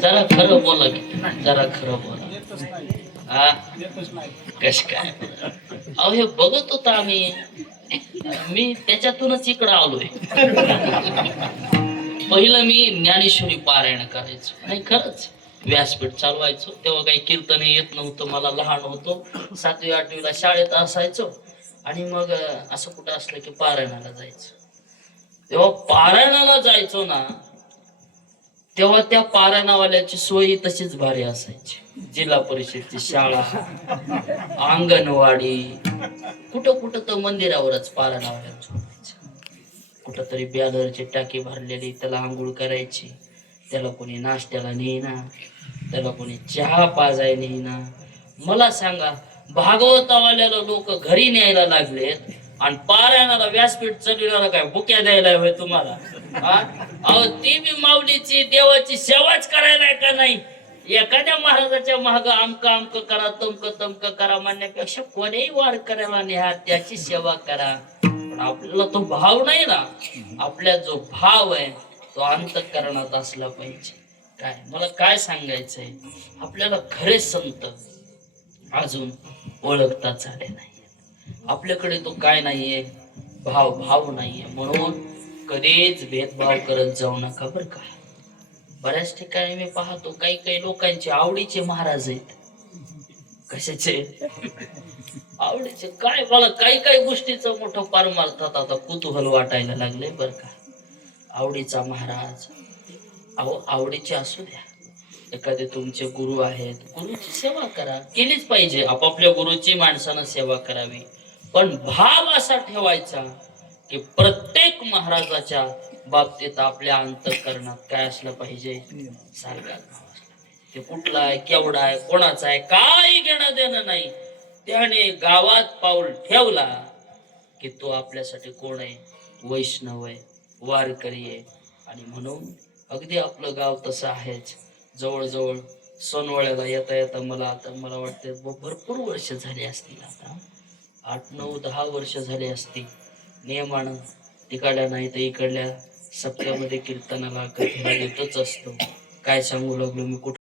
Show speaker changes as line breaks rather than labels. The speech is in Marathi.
जरा खरं बोला जरा खरं बोला. हा? कश काय? अहो हे बघत होता आम्ही. मी त्याच्यातूनच इकडं आलोय. पहिलं मी ज्ञानेश्वरी पारायण करायचो. नाही खरंच. व्यासपीठ चालवायचो. तेव्हा काही कीर्तन येत नव्हतं मला लहान होतो. सातवी आठवीला शाळेत असायचो. आणि मग असं कुठं असलं की पारायणाला जायचं. तेव्हा पारायणाला जायचो ना तेव्हा त्या पारणावाल्याची सोयी तशीच भारी असायची. जिल्हा परिषदची शाळा अंगणवाडी कुठं कुठं तर मंदिरावरच पारायणावाल्याचं झोपायचं कुठं तरी बॅलरची टाकी भरलेली त्याला आंघोळ करायची. त्याला कोणी नाश्त्याला नेईना त्याला कोणी चहा पाजाय नेईना. मला सांगा भागवतावाल्याला लोक घरी न्यायला लागलेत? आणि पारायणाला व्यासपीठ चढविणारा काय? बुक्या द्यायला होय तुम्हाला. अहो ती बी माऊलीची देवाची सेवाच करायला का नाही? एखाद्या महाराजाच्या महाग आमक आमक करा तमक तमक करा म्हणण्यापेक्षा कोणीही वार करायला न्या त्याची सेवा करा. पण आपल्याला तो भाव नाही ना. आपल्या जो भाव आहे तो अंतकरणात असला पाहिजे. काय? मला काय सांगायचंय? आपल्याला खरे संत अजून ओळखताच झाले नाही आपल्याकडे तो काय नाहीये? भाव भाव नाहीये. म्हणून कधीच भेदभाव करत जाऊ नका बर का. बऱ्याच ठिकाणी मी पाहतो काही काही लोकांचे आवडीचे महाराज आहेत. कशाचे? आवडीचे काय? मला काही काही गोष्टीचं मोठं पार मारतात आता. कुतूहल वाटायला लागले बर का. आवडीचा महाराज. अहो आवडीचे असू द्या. एखादे तुमचे गुरु आहेत. गुरुची सेवा करा. केलीच पाहिजे. आपापल्या गुरुची माणसानं सेवा करावी. पण भाव असा ठेवायचा की प्रत्येक महाराजाच्या बाबतीत आपल्या अंतकरणात काय असलं पाहिजे? सारखा ते कुठला आहे केवढा आहे कोणाचा आहे काय घेणं देणं नाही. त्याने गावात पाऊल ठेवला की तो आपल्यासाठी कोण आहे? वैष्णव आहे वारकरी आहे. आणि म्हणून अगदी आपलं गाव तसं आहेच. जवळजवळ सोनवळ्याला येता येता मला आता मला वाटतं भरपूर वर्ष झाली असतील आता. आठ नऊ दहा वर्ष झाले असती. नियमानं तिकडल्या नाही तर इकडल्या सप्त्यामध्ये कीर्तनाला कथेला येतच असतो. काय सांगू लागलो मी कुठं?